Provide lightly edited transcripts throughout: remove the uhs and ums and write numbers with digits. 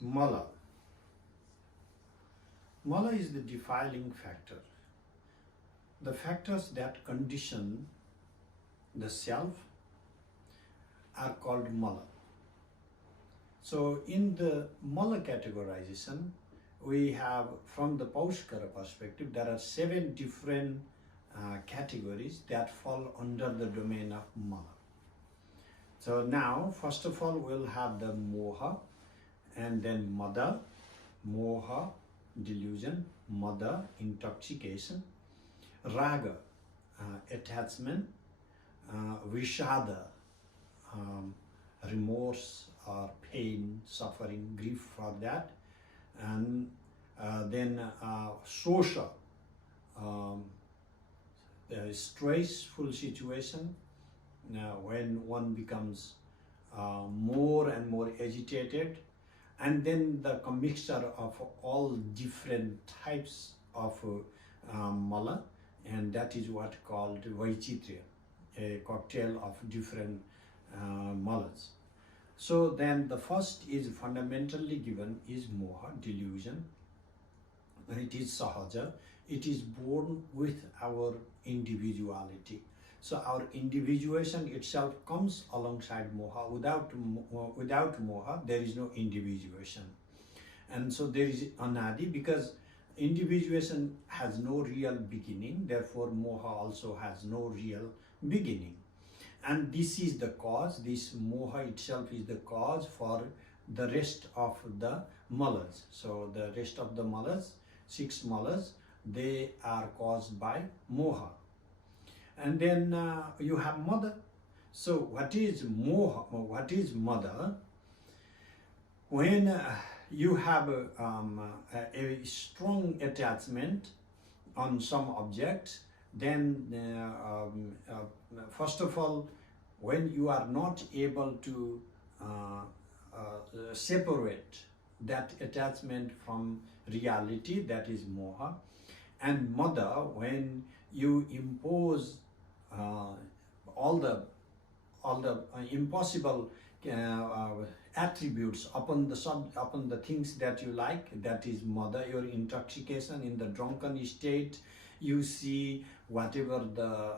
Mala. Mala is the defiling factor. The factors that condition the self are called mala. So in the mala categorization, we have, from the Paushkara perspective, there are 7 different categories that fall under the domain of mala. So now, first of all, we'll have the moha, and then mada, moha, delusion, mada, intoxication, raga, attachment, vishada, remorse or pain, suffering, grief for that, and then sosha, the stressful situation, when one becomes more and more agitated, and then the commixture of all different types of mala, and that is what called vaichitriya, a cocktail of different malas. So then the first is fundamentally given is moha, delusion. It is sahaja. It is born with our individuality. So our individuation itself comes alongside moha. Without moha, there is no individuation. And so there is anadi, because individuation has no real beginning, therefore moha also has no real beginning. And this is the cause, this moha itself is the cause for the rest of the malas. So the rest of the malas, 6 malas, they are caused by moha. And then you have mada. So what is moha? What is mada? When you have a strong attachment on some object, then first of all, when you are not able to separate that attachment from reality, that is moha. And mada, when you impose all the impossible attributes upon the things that you like, that is mada, your intoxication. In the drunken state, you see whatever the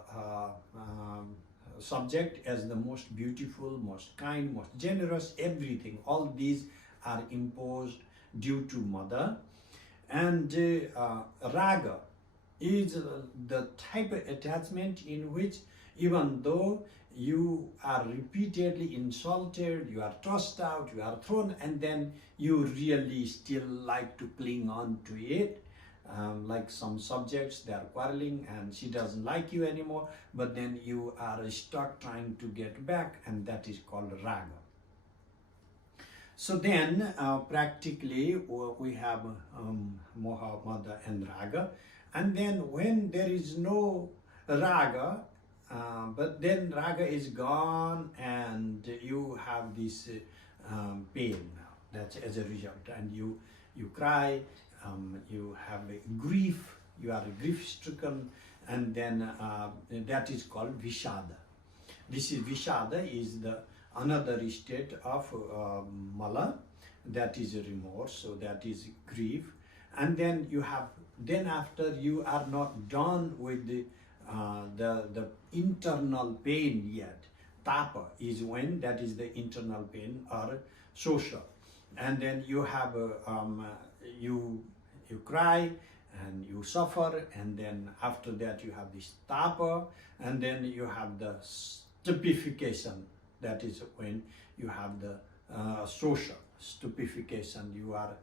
subject as the most beautiful, most kind, most generous, everything. All these are imposed due to mada. And raga is the type of attachment in which, even though you are repeatedly insulted, you are tossed out, you are thrown, and then you really still like to cling on to it. Like some subjects, they are quarreling and she doesn't like you anymore, but then you are stuck trying to get back, and that is called raga. So then practically we have moha, mada and raga. And then when there is no raga, but then raga is gone and you have this pain now, that's as a result, and you cry, you have a grief, you are grief stricken, and then that is called vishada. This is vishada, is the another state of mala, that is remorse, so that is grief. And then you have, then after you are not done with the internal pain yet, tapa is when that is the internal pain or social. And then you have you cry and you suffer, and then after that you have this tapa, and then you have the stupification, that is when you have the social stupification. You are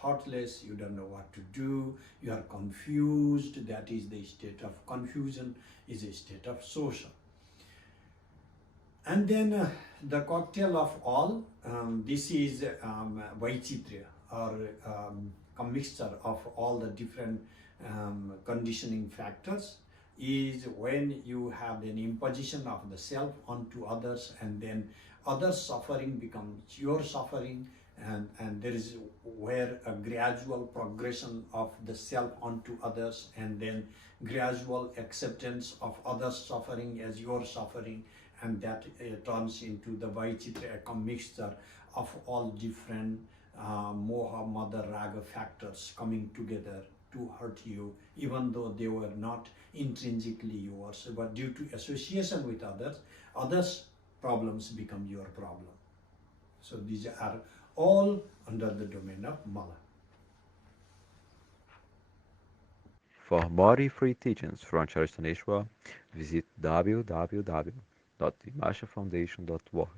thoughtless, you don't know what to do, you are confused, that is the state of confusion, is a state of social. And then the cocktail of all, this is vaichitriya, or commixture of all the different conditioning factors, is when you have an imposition of the self onto others, and then other suffering becomes your suffering, and there is where a gradual progression of the self onto others, and then gradual acceptance of others' suffering as your suffering, and that turns into the vaichitra, a mixture of all different moha, mother, raga factors coming together to hurt you, even though they were not intrinsically yours, but due to association with others problems become your problem. So these are all under the domain of mala. For more free teachings from Acharya Sthaneshwar, visit www.vimashafoundation.org.